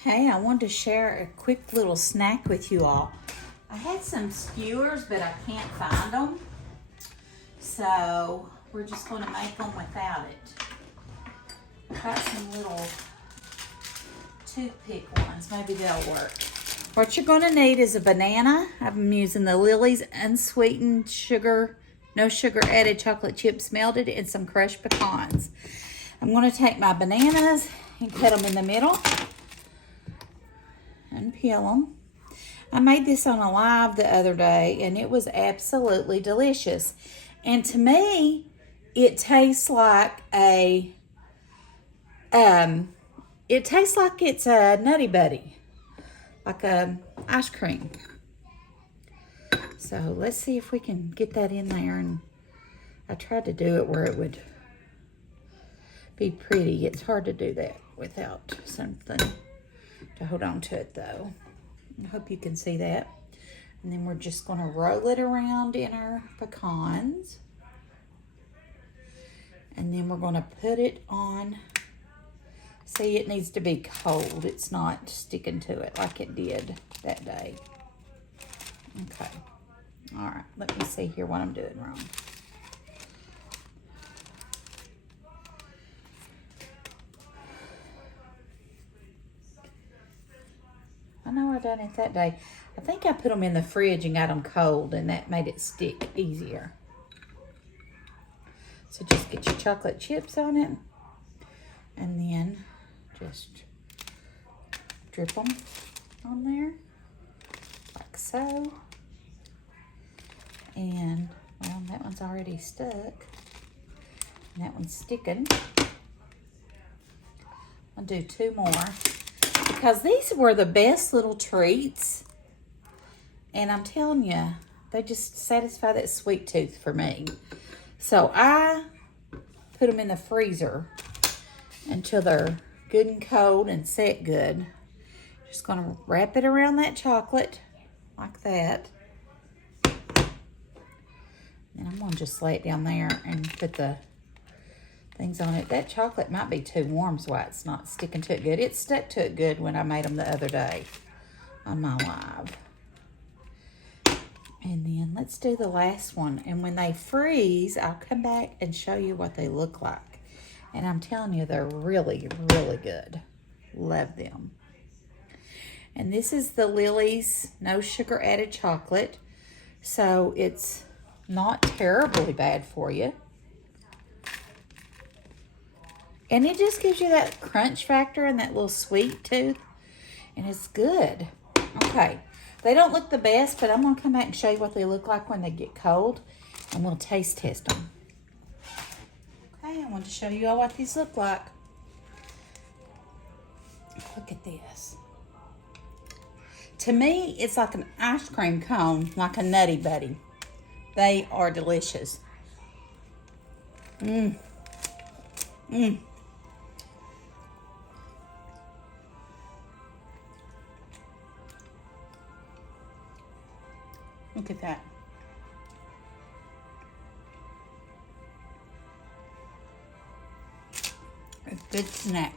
Okay, I wanted to share a quick little snack with you all. I had some skewers, but I can't find them. So we're just going to make them without it. I've got some little toothpick ones. Maybe they'll work. What you're going to need is a banana. I'm using the Lily's unsweetened sugar, no sugar added chocolate chips melted, and some crushed pecans. I'm going to take my bananas and cut them in the middle and peel them. I made this on a live the other day and it was absolutely delicious. And to me, it tastes like it's a Nutty Buddy, like a ice cream. So let's see if we can get that in there. And I tried to do it where it would be pretty. It's hard to do that without something to hold on to it though. I hope you can see that. And then we're just going to roll it around in our pecans. And then we're going to put it on. See, it needs to be cold. It's not sticking to it like it did that day. Okay. All right. Let me see here what I'm doing wrong. I know I done it that day. I think I put them in the fridge and got them cold, and that made it stick easier. So just get your chocolate chips on it, and then just drip them on there, like so. And, well, that one's already stuck, and that one's sticking. I'll do 2 more. Because these were the best little treats. And I'm telling you, they just satisfy that sweet tooth for me. So I put them in the freezer until they're good and cold and set good. Just going to wrap it around that chocolate like that. And I'm going to just lay it down there and put the things on it. That chocolate might be too warm, so why it's not sticking to it good. It stuck to it good when I made them the other day on my live. And then let's do the last one. And when they freeze, I'll come back and show you what they look like. And I'm telling you, they're really, really good. Love them. And this is the Lily's no sugar added chocolate. So it's not terribly bad for you. And it just gives you that crunch factor and that little sweet tooth. And it's good. Okay. They don't look the best, but I'm going to come back and show you what they look like when they get cold. And we'll taste test them. Okay, I want to show you all what these look like. Look at this. To me, it's like an ice cream cone, like a Nutty Buddy. They are delicious. Mmm. Mmm. Look at that. A good snack.